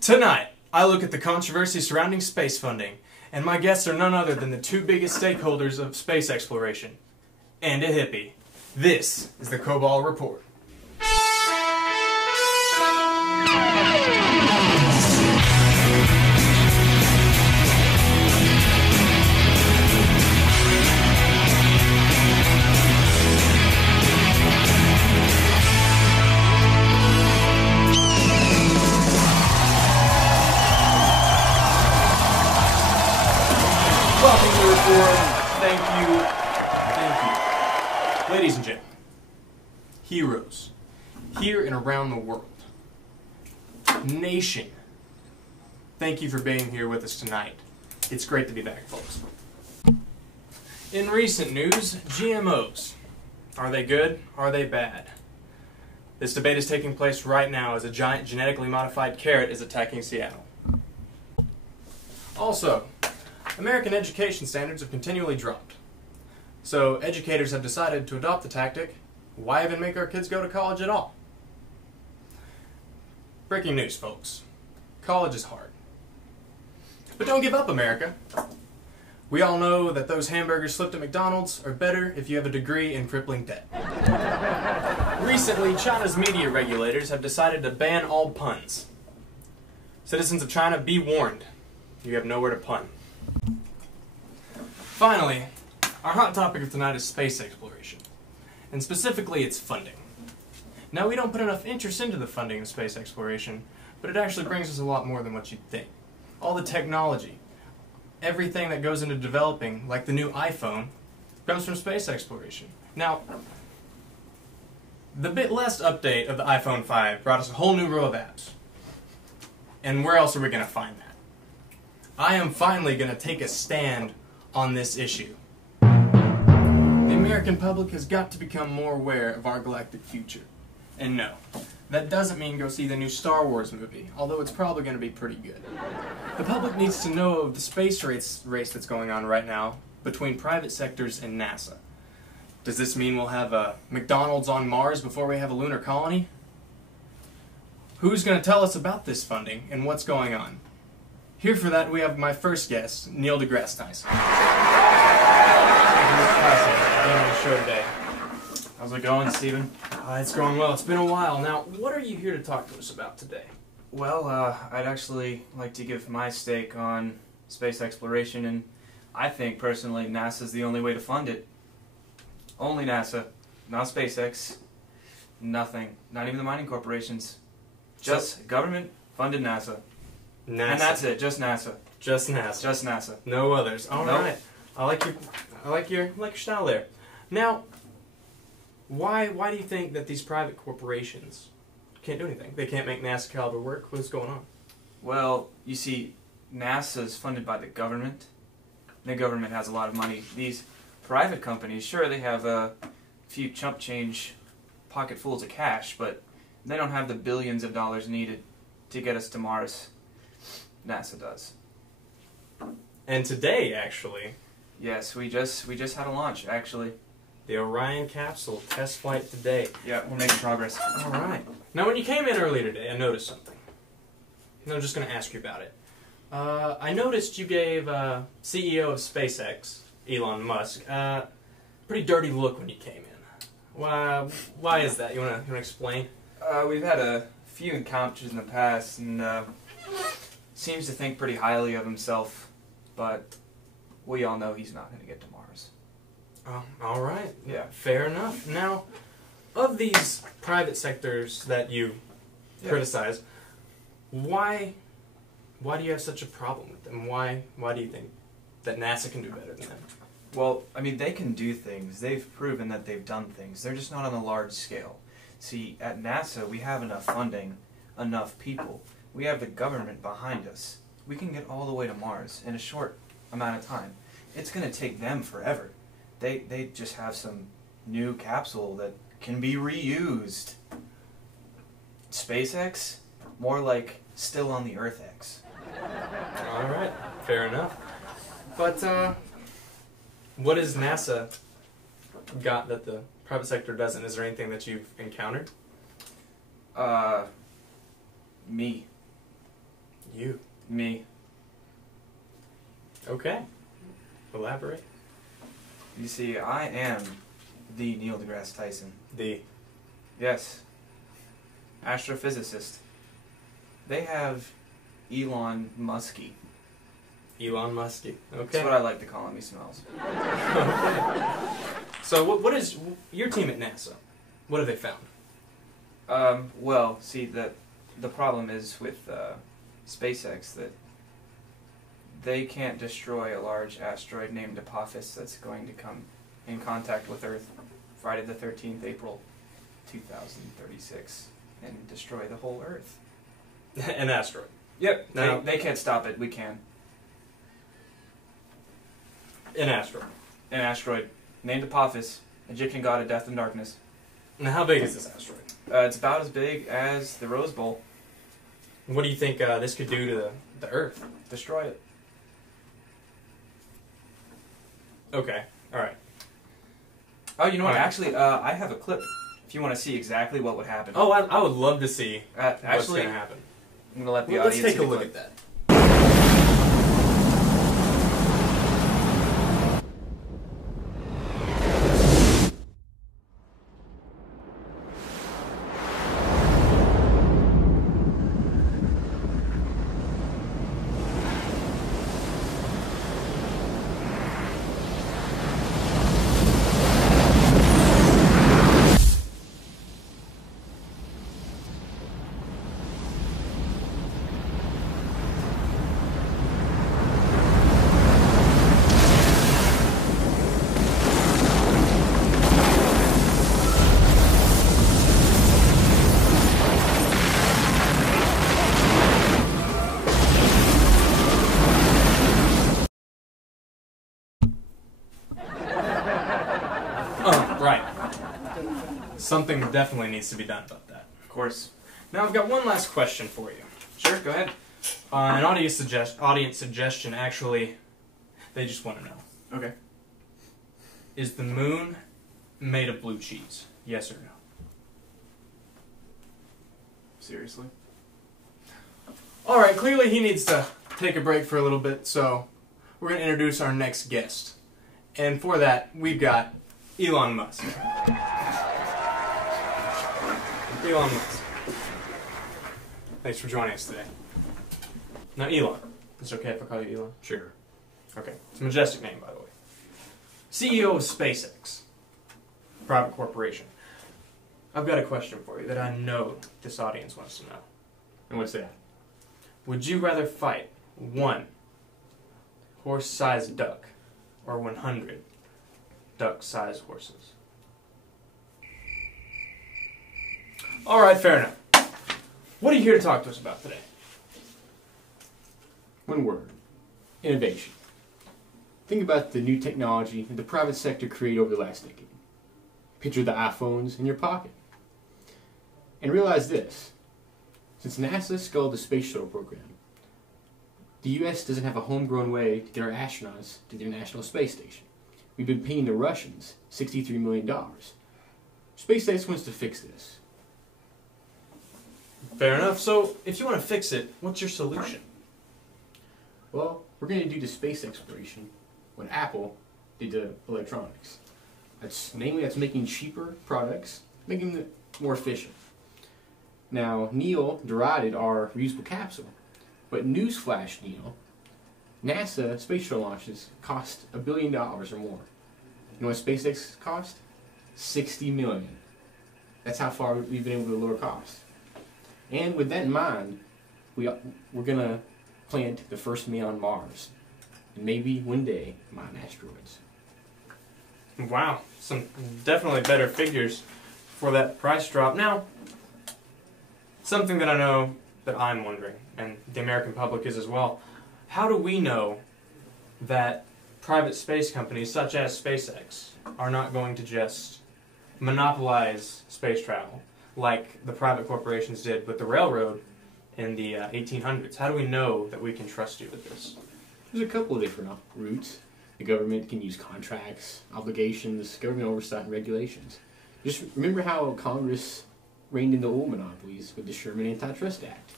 Tonight, I look at the controversy surrounding space funding, and my guests are none other than the two biggest stakeholders of space exploration, and a hippie. This is the Cobalt Report. Welcome to the report. Thank you. Ladies and gentlemen, heroes, here and around the world, nation, thank you for being here with us tonight. It's great to be back, folks. In recent news, GMOs. Are they good? Are they bad? This debate is taking place right now as a giant genetically modified carrot is attacking Seattle. Also, American education standards have continually dropped. So educators have decided to adopt the tactic, why even make our kids go to college at all? Breaking news, folks. College is hard. But don't give up, America. We all know that those hamburgers flipped at McDonald's are better if you have a degree in crippling debt. Recently, China's media regulators have decided to ban all puns. Citizens of China, be warned. You have nowhere to pun. Finally, our hot topic of tonight is space exploration, and specifically its funding. Now, we don't put enough interest into the funding of space exploration, but it actually brings us a lot more than what you'd think. All the technology, everything that goes into developing, like the new iPhone, comes from space exploration. Now, the bit less update of the iPhone 5 brought us a whole new row of apps. And where else are we going to find that? I am finally going to take a stand on this issue. The American public has got to become more aware of our galactic future. And no, that doesn't mean go see the new Star Wars movie, although it's probably going to be pretty good. The public needs to know of the space race that's going on right now between private sectors and NASA. Does this mean we'll have a McDonald's on Mars before we have a lunar colony? Who's going to tell us about this funding and what's going on? Here for that, we have my first guest, Neil deGrasse Tyson. Being on the show today. How's it going, Stephen? It's going well. It's been a while. Now, what are you here to talk to us about today? Well, I'd actually like to give my stake on space exploration, and I think, personally, NASA's the only way to fund it. Only NASA, not SpaceX, nothing, not even the mining corporations. Just government-funded NASA. NASA. And that's it, just NASA. Just NASA. Just NASA. No others. All Nope. right. I like your style there. Now, why do you think that these private corporations can't do anything? They can't make NASA caliber work? What's going on? Well, you see, NASA's funded by the government. The government has a lot of money. These private companies, sure, they have a few chump change pocketfuls of cash, but they don't have the billions of dollars needed to get us to Mars. NASA does. And today, actually, Yes, we just had a launch, actually. the Orion capsule test flight today. Yeah, we're making progress. All right. Now, when you came in earlier today, I noticed something. And I'm just going to ask you about it. I noticed you gave CEO of SpaceX, Elon Musk, pretty dirty look when you came in. Why is that? You want to explain? We've had a few encounters in the past, and seems to think pretty highly of himself, but we all know he's not going to get to Mars. Oh, all right. Yeah. Fair enough. Now, of these private sectors that you criticize, why do you have such a problem with them? Why do you think that NASA can do better than them? Well, I mean, they can do things. They've proven that they've done things. They're just not on a large scale. See, at NASA, we have enough funding, enough people. We have the government behind us. We can get all the way to Mars in a short amount of time. It's going to take them forever. They just have some new capsule that can be reused. SpaceX? More like still on the Earth X. All right. Fair enough. But, what has NASA got that the private sector doesn't? Is there anything that you've encountered? Me. Me. Okay. Elaborate. You see, I am the Neil deGrasse Tyson. The. Yes. Astrophysicist. They have Elon Muskie. Elon Muskie. Okay. That's what I like to call him. He smells. So what is your team at NASA? What have they found? Well, see, the problem is with SpaceX that they can't destroy a large asteroid named Apophis that's going to come in contact with Earth Friday the 13th, April 2036, and destroy the whole Earth. An asteroid. Yep. Now, They can't stop it. We can. an asteroid. An asteroid named Apophis, Egyptian god of death and darkness. Now, how big is this asteroid? It's about as big as the Rose Bowl. What do you think this could do to the Earth? Destroy it. Okay. All right. Oh, you know what? Alright. Actually, I have a clip if you want to see exactly what would happen. Oh, I would love to see what's Actually, going to happen. I'm going to let the Well, let's audience take a see the look clip. at that. Oh, right. Something definitely needs to be done about that. Of course. Now, I've got one last question for you. Sure, go ahead. An audience suggestion, actually, they just want to know. Okay. Is the moon made of blue cheese? Yes or no? Seriously? Alright, clearly he needs to take a break for a little bit, so we're going to introduce our next guest. And for that, we've got Elon Musk. Elon Musk. Thanks for joining us today. Now, Elon. Is it okay if I call you Elon? Sure. Okay. It's a majestic name, by the way. CEO of SpaceX. Private corporation. I've got a question for you that I know this audience wants to know. And what's that? Would you rather fight 1 horse-sized duck or 100 duck-sized horses? Alright, fair enough. What are you here to talk to us about today? One word. Innovation. Think about the new technology that the private sector created over the last decade. Picture the iPhones in your pocket. And realize this. Since NASA sculled the space shuttle program, the U.S. doesn't have a homegrown way to get our astronauts to the International Space Station. We've been paying the Russians $63 million. SpaceX wants to fix this. Fair enough. So, if you want to fix it, what's your solution? Well, we're going to do the space exploration what Apple did to electronics. That's making cheaper products, making them more efficient. Now, Neil derided our reusable capsule, but newsflash, Neil, NASA space shuttle launches cost $1 billion or more. You know what SpaceX cost? $60 million. That's how far we've been able to lower costs. And with that in mind, we're gonna plant the first man on Mars, and maybe one day mine asteroids. Wow, some definitely better figures for that price drop. Now, something that I know that I'm wondering, and the American public is as well, how do we know that private space companies such as SpaceX are not going to just monopolize space travel like the private corporations did with the railroad in the 1800s? How do we know that we can trust you with this? There's a couple of different routes. The government can use contracts, obligations, government oversight, and regulations. Just remember how Congress reined in the oil monopolies with the Sherman Antitrust Act.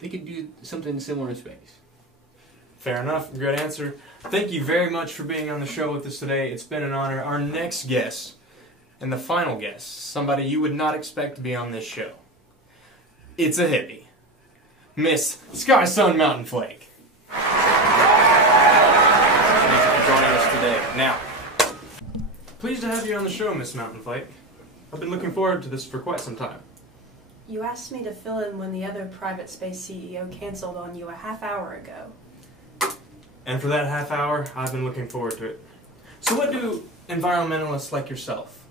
they could do something similar in space. Fair enough. Good answer. Thank you very much for being on the show with us today. It's been an honor. Our next guest, and the final guest, somebody you would not expect to be on this show. It's a hippie. Miss Sky Sun Mountain Flake. Thank you for joining us today. Now, pleased to have you on the show, Miss Mountain Flake. I've been looking forward to this for quite some time. You asked me to fill in when the other private space CEO canceled on you a half hour ago. And for that half hour, I've been looking forward to it. So what do environmentalists like yourself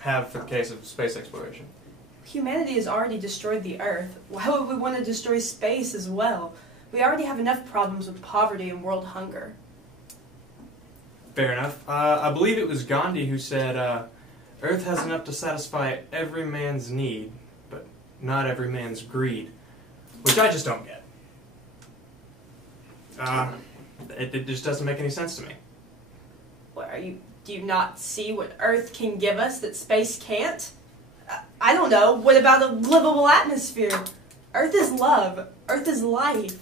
have for the case of space exploration? Humanity has already destroyed the Earth. Why would we want to destroy space as well? We already have enough problems with poverty and world hunger. Fair enough. I believe it was Gandhi who said, Earth has enough to satisfy every man's need, but not every man's greed. Which I just don't get. It just doesn't make any sense to me. What do you not see what Earth can give us that space can't? I don't know. What about a livable atmosphere? Earth is love. Earth is life.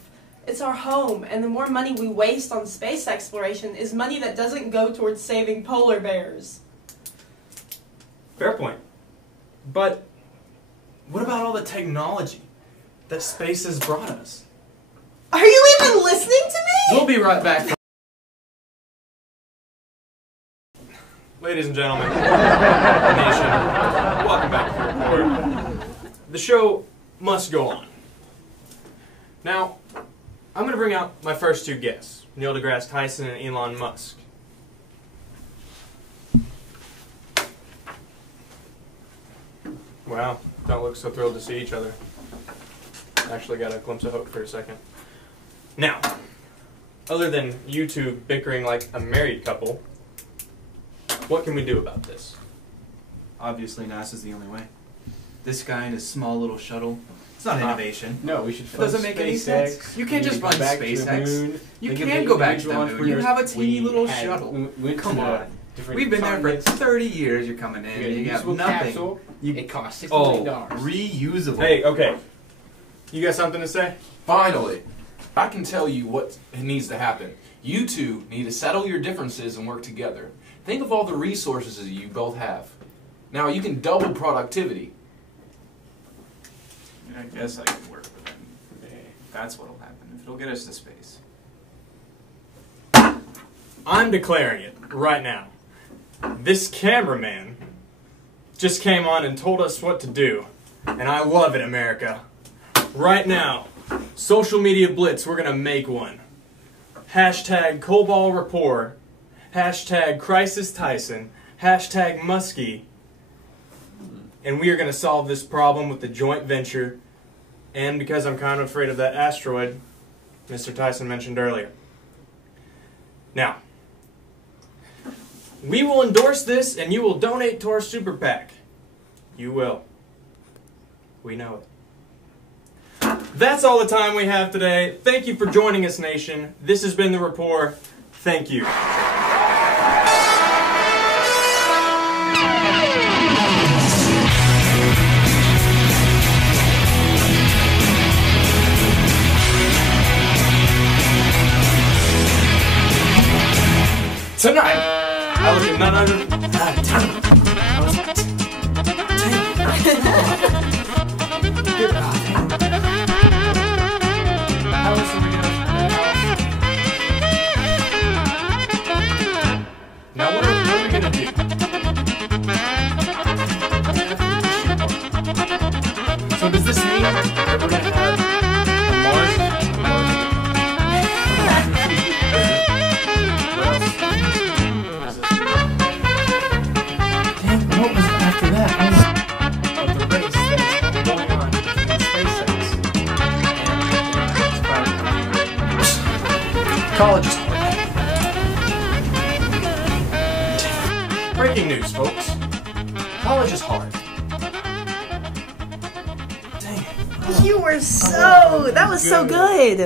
It's our home, and the more money we waste on space exploration is money that doesn't go towards saving polar bears. Fair point. But what about all the technology that space has brought us? Are you even listening to me? We'll be right back. Ladies and gentlemen, nation, welcome back to the report. The show must go on. Now, I'm going to bring out my first two guests, Neil deGrasse Tyson and Elon Musk. Wow, don't look so thrilled to see each other. Actually got a glimpse of hope for a second. Now, other than you two bickering like a married couple, what can we do about this? Obviously, NASA's the only way. This guy in his small little shuttle, it's not innovation. No, we should It fund doesn't make any SpaceX. sense. You can't We just need to fund go back to the SpaceX. moon. You Think of can the go back to the individual moon. You entrepreneurs. have a teeny We little had- shuttle. went Come to on. different We've been there for continents. 30 years. You're coming We in. got a You have reusable nothing. capsule. You- It costs $6 Oh, million. reusable. Hey, okay. You got something to say? Finally, I can tell you what needs to happen. You two need to settle your differences and work together. Think of all the resources that you both have. Now you can double productivity. I guess I can work with him. That's what'll happen. If it'll get us to space. I'm declaring it right now. This cameraman just came on and told us what to do. And I love it, America. Right now, social media blitz, we're going to make one. Hashtag Cobalt Report. Hashtag Crisis Tyson. Hashtag Muskie. And we are going to solve this problem with the joint venture. And because I'm kind of afraid of that asteroid Mr. Tyson mentioned earlier. Now, we will endorse this and you will donate to our super PAC. You will. We know it. That's all the time we have today. Thank you for joining us, nation. This has been The Rapport. Thank you. Tonight, I was in none other than Now what are we going to do? So does this mean that we're going to have a Mars? What was after that? Of the race that is going on between SpaceX and college is hard. Breaking news, folks. College is hard. Dang it. You were that was so good.